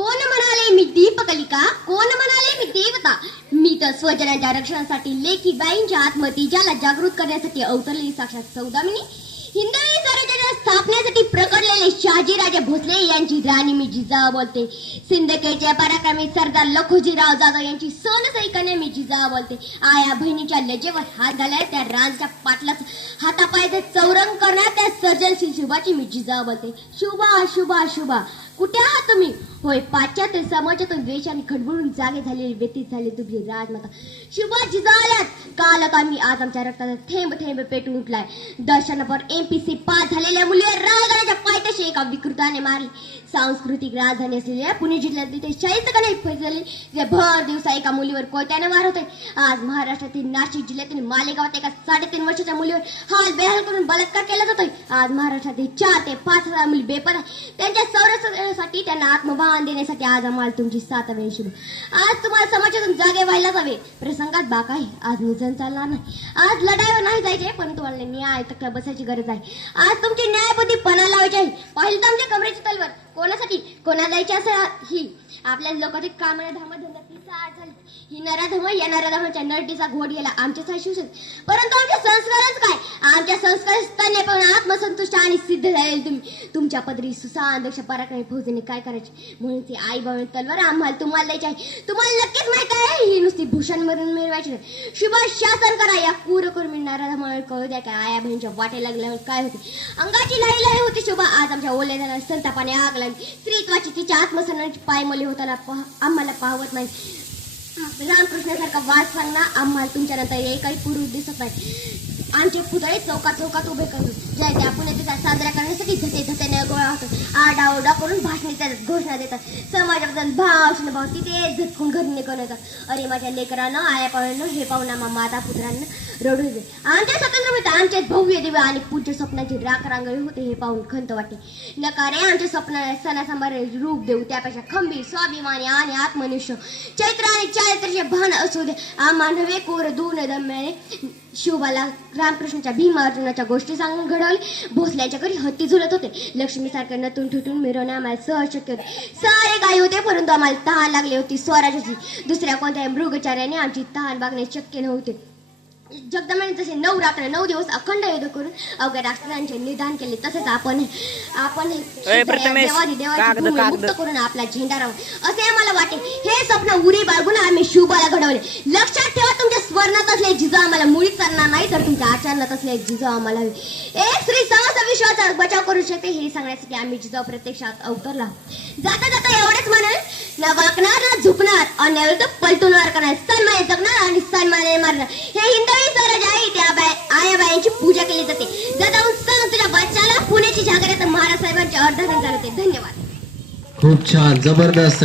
कोण म्हणाले मी दीपकलिका, कोण म्हणाले मी देवता. मी तर स्वजनांच्या रक्षणासाठी लेखी बाईंच्या आत्मतेजाला जागृत करण्यासाठी अवतरलेली साक्षात सौदामिनी. हिंदवी स्वराज्याच्या स्थापनेसाठी प्रकटलेले शहाजीराजे भोसले यांची राणी मी जिजाऊ बोलते. सिंदखेडच्या पराक्रमी सरदार लखुजीराव जाधव यांची सोनसई कन्या मी जिजाऊ बोलते. आया बहिणीच्या लजेवर हात घालाय त्या राजाच्या पाटलाच हातापायाचे चौरंग करण्यात त्या सर्जनशील शुभाची मी जिजाऊ बोलते. शुभा शुभा शुभा कुठे आहात तुम्ही? होय, पाश्चात्य समाजातून द्वेषाने खडबडून जागे झालेले व्यतीत झाले तुझी राजमाता शुभा जिजाऊ. काल का मी आज आमच्या रक्ताचा थेंब थेंब पेटून उठलाय. दर्शनापर एमपीसी पास झालेल्या मुलीवर राजगडाच्या पायथ्याशी एका विकृताने मारले. सांस्कृतिक राजधानी असलेल्या पुणे जिल्ह्यात तिथे शाहिस्तकाने फैसले जे भर दिवसा एका मुलीवर कोयत्याने मार होते. आज महाराष्ट्रातील नाशिक जिल्ह्यातील मालेगावात एका 3.5 वर्षाच्या मुलीवर हाल बेहाल करून बलात्कार केला जातोय. आज महाराष्ट्रातील 4 ते 5 हजार मुली बेपत्ता आहेत. त्यांच्या संरक्षणासाठी त्यांना आत्मभान देण्यासाठी आज आम्हाला तुमची 7 वेळ शुभ. आज तुम्हाला समाजातून जागे व्हायलाच हवे. प्रसंगात बाक आहे, आज निधन चालणार नाही. आज लढाईवर नाही जायचे, पण तुम्हाला न्याय तक्ता बसायची गरज आहे. आज तुमची न्यायबुद्धी पणा लावायची आहे. पाहिलं तर आमच्या कमरेची तलवार कोणासाठी कोणा जायची असं ही आपल्या लोकांची कामण्या धाम धंद्यातली साठ झाली. ही नराधम या नराधमाच्या नरडीचा घोट गेला आमच्या शिवसेना. परंतु आमचे संस्कारच काय? आमच्या संस्कार स्तन्य पण आत्मसंतुष्ट आणि सिद्ध झालेले तुम्ही. तुमच्या पदरी सुसान दक्ष पराक्रमी फौजेने काय करायचे म्हणून ती आई बावळी तलवार आम्हाला तुम्हाला द्यायची आहे. तुम्हाला नक्कीच माहित आहे ही नुसती भूषण मरून मिळवायची नाही. शुभ शासन करा. या कुरकुर्मी नराधमाला कळू द्या काय आया बहिणीच्या वाटे लागल्यावर काय होते. अंगाची लाई लाई होती शुभा. आज आमच्या ओलेदाला संतापाने आग लागली. स्त्रीत्वाची तिच्या आत्मसन्मानाची पायमोली होताना आम्हाला पाहवत नाही. रामकृष्णासारखा वाद सांगणार आम्हाला तुमच्यानंतर एकही पुरुष दिसत नाही. आमचे पुतळे चौकात चौकात उभे करून जय त्या पुण्यतिथी साजरा करण्यासाठी धते धतेने गोळा होतात. आडाओरडा करून भाषणे देतात, घोषणा देतात. समाजाबद्दल भाव भाव तिथे झटकून घरी निघून येतात. अरे माझ्या लेकरांना आया पाहुण्यांना हे पाहुणा माता पुत्रांना रडू दे. आमच्या स्वतंत्र मित्र आमचे भव्य दिव्य आणि पूज्य स्वप्नाची राख रांगळी होते हे पाहून खंत वाटते. नकारे आमच्या स्वप्नाला सणासंभारे रूप देऊ. त्यापेक्षा खंबीर स्वाभिमानी आणि आत्मनिष्ठ चैत्र आणि चारित्र्याचे भान असू दे. आम्हा नव्हे कोर दून दम्याने शिवबाला रामकृष्णाच्या भीम अर्जुनाच्या गोष्टी सांगून घडवले. भोसल्याच्या घरी हत्ती झुलत होते. लक्ष्मीसारखं नतून ठुटून मिरवणे आम्हाला सहज शक्य होते. सारे काही होते, परंतु आम्हाला तहान लागली होती स्वराज्याची. दुसऱ्या कोणत्याही मृगचार्याने आमची तहान भागणे शक्य नव्हते. जगदंबाने जसे 9 रात्र 9 दिवस अखंड युद्ध करून अवघ्या राष्ट्रांचे निदान केले, तसेच आपण मुक्त करून आपला झेंडा राहू असे आम्हाला वाटे. हे स्वप्न उरी बाळगून आम्ही शिवबाला घडवले. लक्षात ठेवा, तुमच्या स्वर्णात असले जिजाऊ आम्हाला मुळीच चालणार नाही, तर तुमच्या आचरणात असले जिजाऊ आम्हाला एक स्त्री समस्त विश्वाचा बचाव करू शकते हे सांगण्यासाठी आम्ही जिजाऊ प्रत्यक्षात अवतरला. जाता जाता एवढेच म्हणाल, न वाकणार न झुकणार, अन्याय पलटून वार करणार, सन्माने जगणार आणि सन्माने मारणार. हे हिंदवी स्वराज आहे. त्या आयाबाईंची पूजा केली जाते. जाऊन सांग तुझ्या बच्चाला पुण्याची जागरात महाराज साहेबांचे अर्धन झाले. धन्यवाद. खूप छान, जबरदस्त.